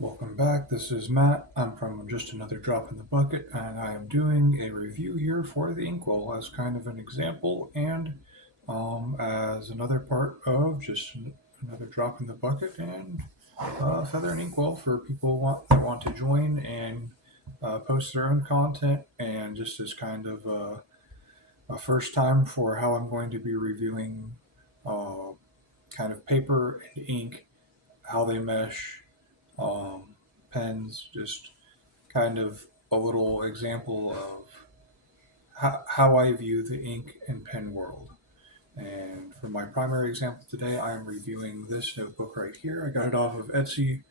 Welcome back. This is Matt. I'm from Just Another Drop in the Bucket, and I am doing a review here for the Inkwell as kind of an example and as another part of Another Drop in the Bucket and Feather and Inkwell for people that want to join and post their own content, and just as kind of a first time for how I'm going to be reviewing uh, kind of paper and ink, how they mesh, um, pens, just kind of a little example of how I view the ink and pen world. And for my primary example today, I am reviewing this notebook right here. I got it off of Etsy.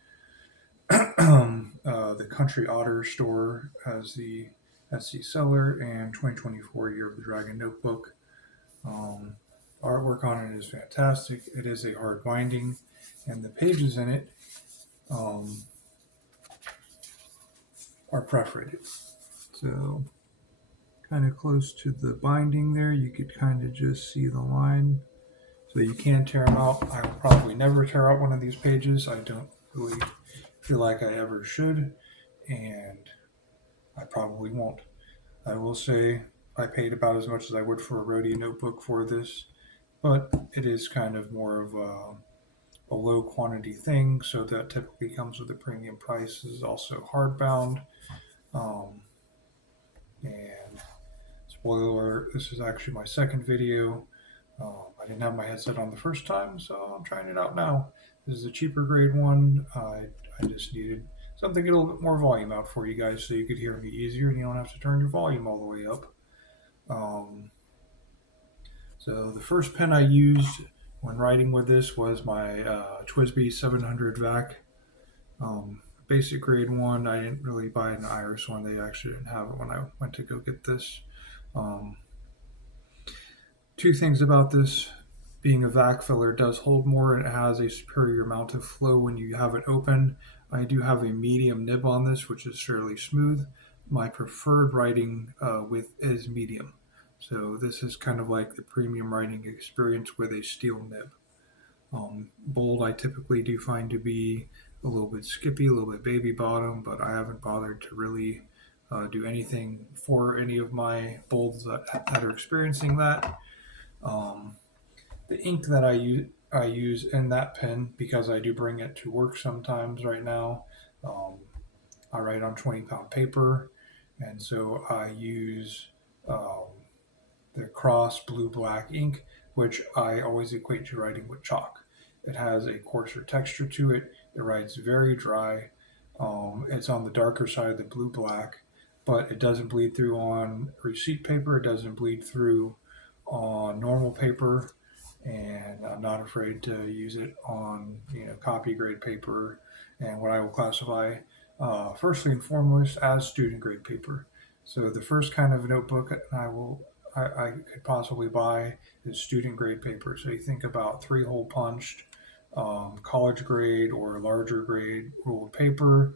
The Country Otter store as the Etsy seller, and 2024 Year of the Dragon notebook. Um, Artwork on it is fantastic. It is a hard binding, and the pages in it um, are perforated. So kind of close to the binding there, you could kind of just see the line. So you can tear them out. I will probably never tear out one of these pages. I don't really feel like I ever should, and I probably won't. I will say I paid about as much as I would for a Rhodia notebook for this, but it is kind of more of a low quantity thing, so that typically comes with a premium price. This is also hardbound. Um, and spoiler alert, this is actually my second video. I didn't have my headset on the first time, so I'm trying it out now. This is a cheaper grade one. I just needed something to get a little bit more volume out for you guys so you could hear me easier and you don't have to turn your volume all the way up. Um, so the first pen I used when writing with this was my TWSBI 700 VAC. Basic grade one. I didn't really buy an Iris one. They actually didn't have it when I went to go get this. Um, Two things about this: being a vac filler, does hold more and it has a superior amount of flow when you have it open. I do have a medium nib on this, which is fairly smooth. My preferred writing width is medium. So this is kind of like the premium writing experience with a steel nib. Bold I typically do find to be a little bit skippy, a little bit baby bottom, but I haven't bothered to really do anything for any of my bolds that are experiencing that. Um, the ink that I use in that pen, because I do bring it to work sometimes right now. Um, I write on 20-pound paper, and so I use the Cross Blue Black ink, which I always equate to writing with chalk. It has a coarser texture to it. It writes very dry. It's on the darker side of the blue black, but it doesn't bleed through on receipt paper. It doesn't bleed through on normal paper, and I'm not afraid to use it on copy grade paper and what I will classify firstly and foremost as student grade paper. So the first kind of notebook I could possibly buy is student grade paper. So you think about 3-hole punched, college grade or larger grade ruled paper.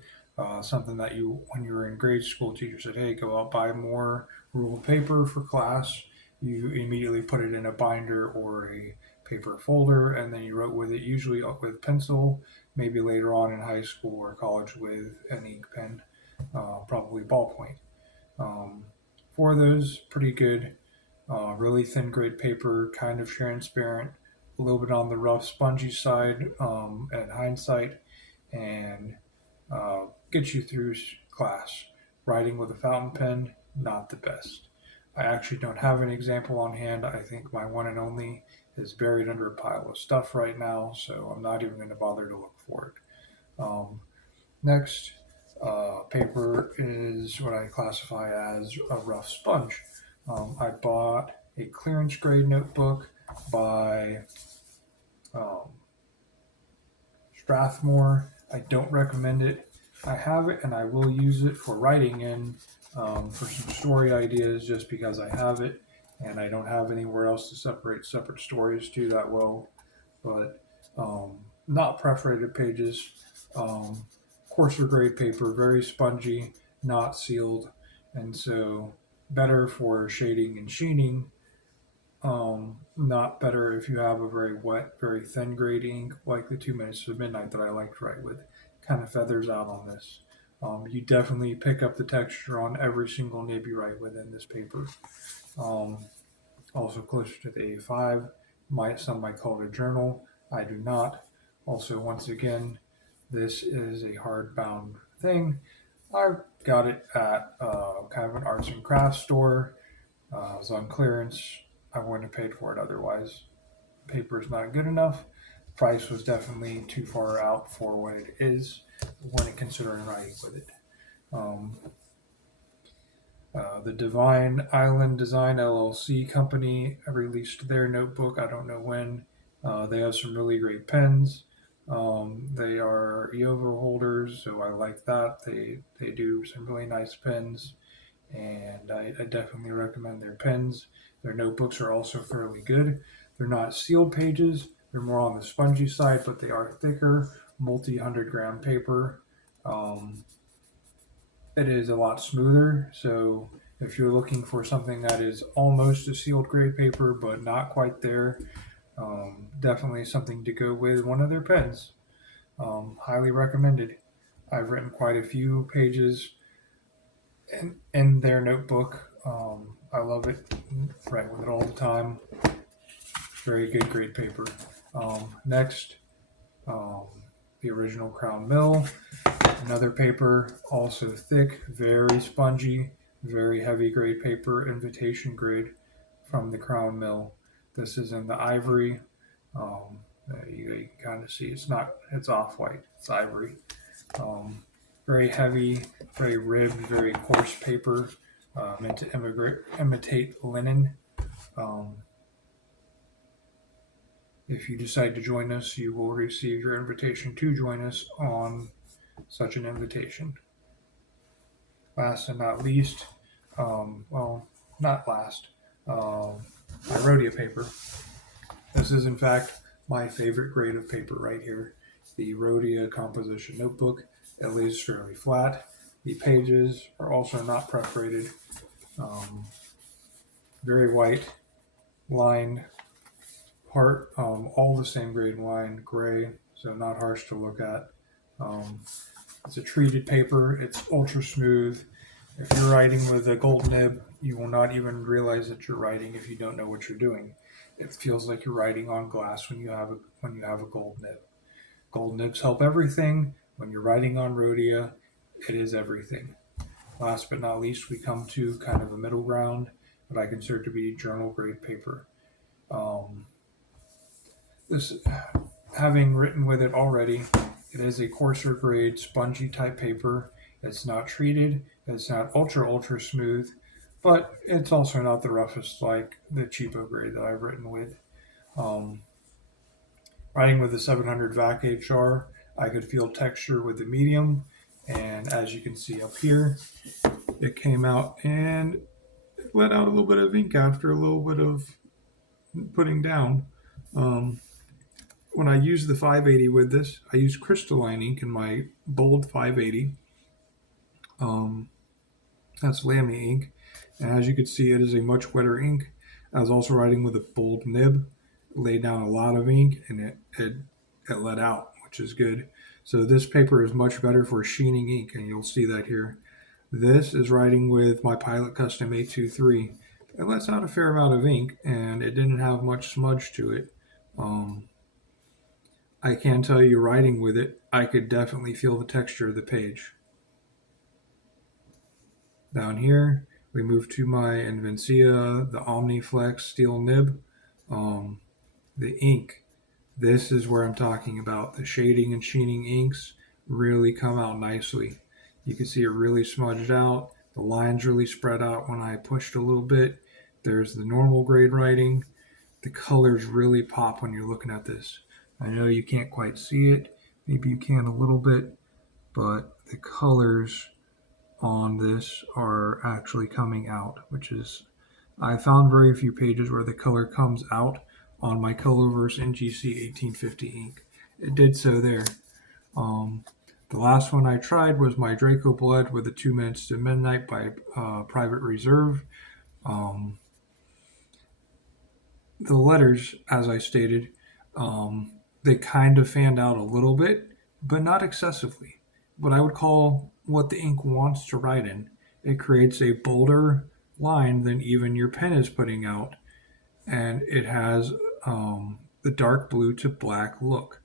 Something that when you were in grade school, teacher said, "Hey, go out buy more ruled paper for class." You immediately put it in a binder or a paper folder, and then you wrote with it, usually with pencil, maybe later on in high school or college with an ink pen, probably ballpoint. Um, for those, pretty good. Really thin grade paper, kind of transparent, a little bit on the rough, spongy side at hindsight, and get you through class. Writing with a fountain pen, not the best. I actually don't have an example on hand. I think my one and only is buried under a pile of stuff right now, so I'm not even going to bother to look for it. Next, paper is what I classify as a rough sponge. I bought a clearance grade notebook by um, Strathmore. I don't recommend it. I have it and I will use it for writing in for some story ideas just because I have it and I don't have anywhere else to separate separate stories to that well. But not perforated pages. Coarser grade paper, very spongy, not sealed, and so better for shading and sheening. Not better if you have a very wet, very thin grade ink, like the 2 Minutes to Midnight that I like to write with. kind of feathers out on this. You definitely pick up the texture on every single nib you write with in this paper. Also closer to the A5. Some might call it a journal. I do not. Also, once again, this is a hardbound thing. I got it at kind of an arts and crafts store. It was on clearance. I wouldn't have paid for it otherwise. Paper is not good enough. The price was definitely too far out for what it is when considering writing with it. The Divine Island Design LLC company released their notebook. I don't know when. They have some really great pens. They are Yovo holders, so I like that. They do some really nice pens, and I definitely recommend their pens. Their notebooks are also fairly good. They're not sealed pages. They're more on the spongy side, but they are thicker, multi-100-gram paper. It is a lot smoother, so if you're looking for something that is almost a sealed grade paper but not quite there, definitely something to go with one of their pens. Highly recommended. I've written quite a few pages in their notebook. I love it. Write with it all the time. Very good grade paper. Next, the original Crown Mill. Another paper, also thick, very spongy, very heavy grade paper, invitation grade from the Crown Mill. This is in the ivory. You can kind of see it's off-white, it's ivory. Very heavy, very ribbed, very coarse paper, meant to imitate linen. If you decide to join us, you will receive your invitation to join us on such an invitation. Last and not least, not last, my Rhodia paper. This is, in fact, my favorite grade of paper right here, the Rhodia Composition notebook. It lays fairly flat. The pages are also not perforated. Very white, lined, all the same grade line, gray, so not harsh to look at. It's a treated paper. It's ultra smooth. If you're writing with a gold nib, you will not even realize that you're writing if you don't know what you're doing. It feels like you're writing on glass when you have a gold nib. Gold nibs help everything. When you're writing on Rhodia, it is everything. Last but not least, we come to kind of a middle ground, what I consider to be journal grade paper. This, having written with it already, it is a coarser grade, spongy type paper. It's not treated. It's not ultra smooth, but it's also not the roughest like the cheapo grade that I've written with. Writing with the 700 vac HR, I could feel texture with the medium, and as you can see up here, it came out and it let out a little bit of ink after a little bit of putting down. When I use the 580 with this, I use crystalline ink in my bold 580. That's Lamy ink, and as you can see, it is a much wetter ink. I was also writing with a bold nib, laid down a lot of ink, and it let out, which is good. So this paper is much better for sheening ink, and you'll see that here. This is writing with my Pilot Custom 823. It lets out a fair amount of ink, and it didn't have much smudge to it. I can tell you, writing with it, I could definitely feel the texture of the page. Down here, we move to my Invencia, the Omniflex steel nib. The ink, this is where I'm talking about. The shading and sheening inks really come out nicely. You can see it really smudged out. The lines really spread out when I pushed a little bit. There's the normal grade writing. The colors really pop when you're looking at this. I know you can't quite see it. Maybe you can a little bit, but the colors on this are actually coming out, which is, I found very few pages where the color comes out on my Colorverse NGC 1850 ink. It did so there. The last one I tried was my Draco Blood with the 2 Minutes to Midnight by Private Reserve. The letters, as I stated, they kind of fanned out a little bit, but not excessively. what I would call what the ink wants to write in. It creates a bolder line than even your pen is putting out, and it has the dark blue to black look.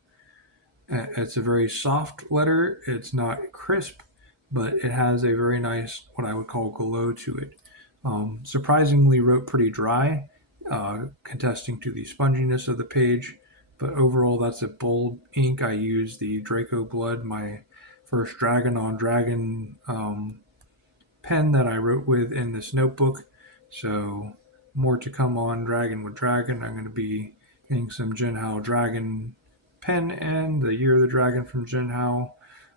It's a very soft letter. It's not crisp, but it has a very nice, what I would call, glow to it. Surprisingly, wrote pretty dry, contesting to the sponginess of the page. But overall, that's a bold ink. I use the Draco Blood, my first Dragon on Dragon pen that I wrote with in this notebook. So more to come on Dragon with Dragon. I'm going to be getting some Jinhao Dragon pen in the Year of the Dragon from Jinhao.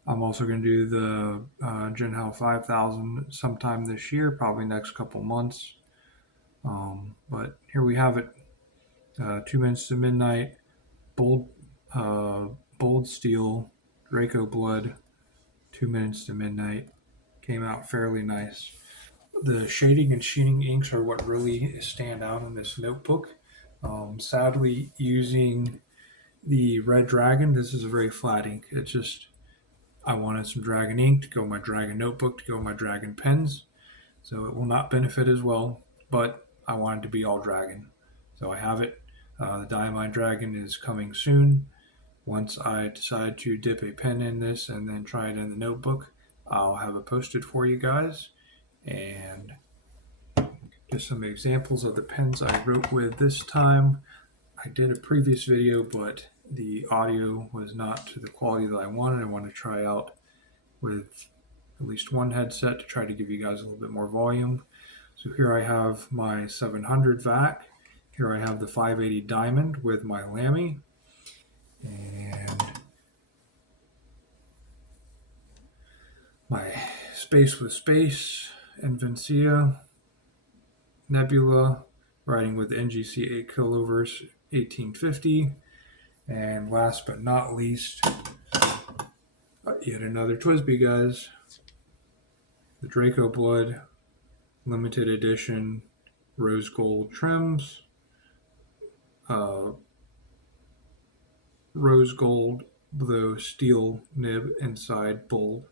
I'm also going to do the Jinhao 5000 sometime this year, probably next couple months. But here we have it. 2 minutes to midnight. Bold, bold steel. Draco Blood. 2 minutes to midnight. Came out fairly nice. The shading and sheening inks are what really stand out in this notebook. Sadly, using the Red Dragon, this is a very flat ink. It's just, I wanted some Dragon ink to go my Dragon notebook, to go my Dragon pens. So it will not benefit as well, but I wanted to be all Dragon. So I have it. The Diamond Dragon is coming soon. Once I decide to dip a pen in this and then try it in the notebook, I'll have it posted for you guys. And just some examples of the pens I wrote with this time. I did a previous video, but the audio was not to the quality that I wanted. I wanted to try out with at least one headset to try to give you guys a little bit more volume. So here I have my 700 vac. Here I have the 580 diamond with my Lamy. And my Space with Space, Invincia, Nebula, writing with NGC 8 kiloverse 1850. And last but not least, yet another Twisby, guys. The Draco Blood limited edition rose gold trims. Rose gold, though steel nib inside, bold.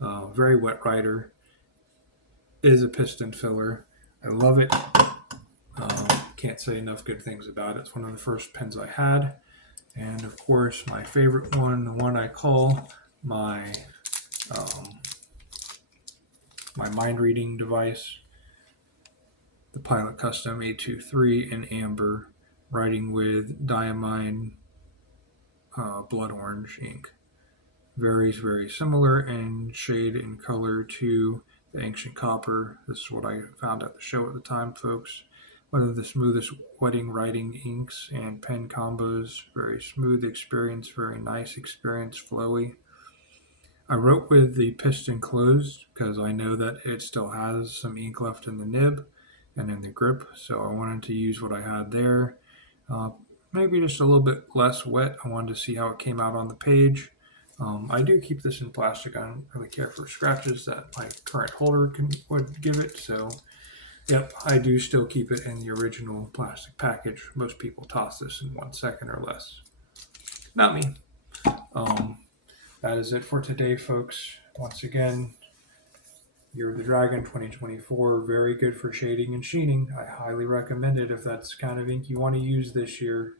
Very wet writer. Is a piston filler. I love it. Can't say enough good things about it. It's one of the first pens I had. And of course, my favorite one, the one I call my my mind reading device, the Pilot Custom 823 in amber, writing with Diamine blood orange ink. Very, very similar in shade and color to the Ancient Copper. This is what I found at the show at the time, folks. One of the smoothest wetting writing inks and pen combos. Very smooth experience, very nice experience, flowy. I wrote with the piston closed because I know that it still has some ink left in the nib and in the grip, so I wanted to use what I had there. Maybe just a little bit less wet. I wanted to see how it came out on the page. I do keep this in plastic. I don't really care for scratches that my current holder would give it, so yep, I do still keep it in the original plastic package. Most people toss this in 1 second or less. Not me. That is it for today, folks. Once again, Year of the Dragon 2024. Very good for shading and sheening. I highly recommend it if that's the kind of ink you want to use this year.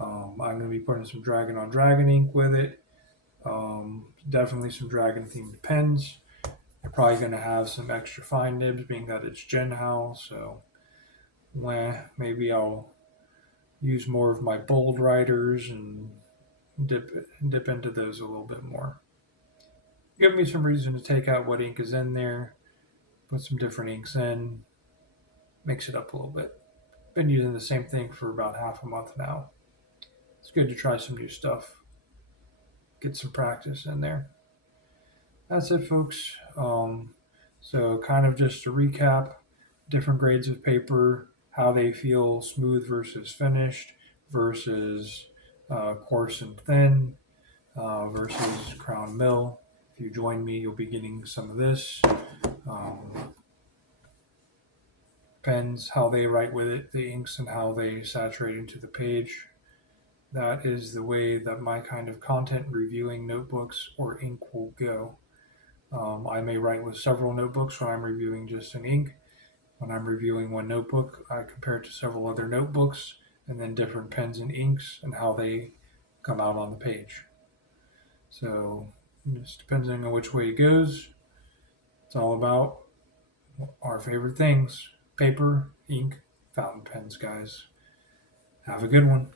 I'm going to be putting some Dragon on Dragon ink with it. Definitely some Dragon themed pens. You're probably going to have some extra fine nibs, being that it's Jinhao, so maybe I'll use more of my bold writers and dip into those a little bit more. Give me some reason to take out what ink is in there, put some different inks in, mix it up a little bit. Been using the same thing for about half a month now. It's good to try some new stuff, get some practice in there. That's it, folks. So kind of just to recap, different grades of paper, how they feel smooth versus finished versus coarse and thin versus crown mill. If you join me, you'll be getting some of this. Pens, how they write with it, the inks, and how they saturate into the page. that is the way that my kind of content reviewing notebooks or ink will go. I may write with several notebooks when I'm reviewing just an ink. When I'm reviewing one notebook, I compare it to several other notebooks and then different pens and inks and how they come out on the page. So, just depending on which way it goes, it's all about our favorite things: paper, ink, fountain pens, guys. Have a good one.